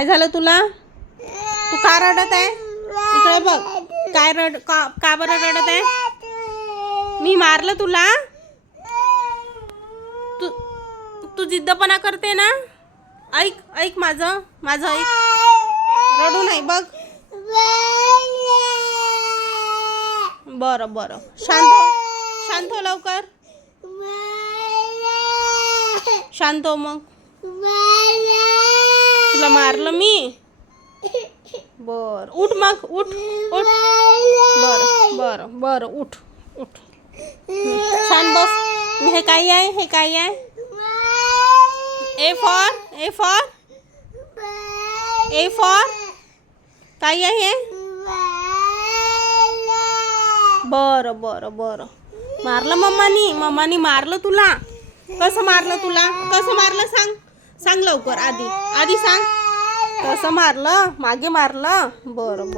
काय झालं तुला? तू का रडत आहे? इकडे बघ. काय का बरं रडत आहे? मी मारलं तुला? तू जिद्दपणा करते ना? ऐक माझं ऐक. रडू नाही बघ. बरं शांत हो लवकर. शांत हो मग. तुला मारलं मी? उठ मग. उठ. बरं उठ. छान बस. हे काय आहे? ए फॉर काय आहे हे? बरं मारलं मम्मानी मारलं तुला? कसं मारलं सांग लवकर. आधी सांग. कसं मारलं? मागे मारलं? बरं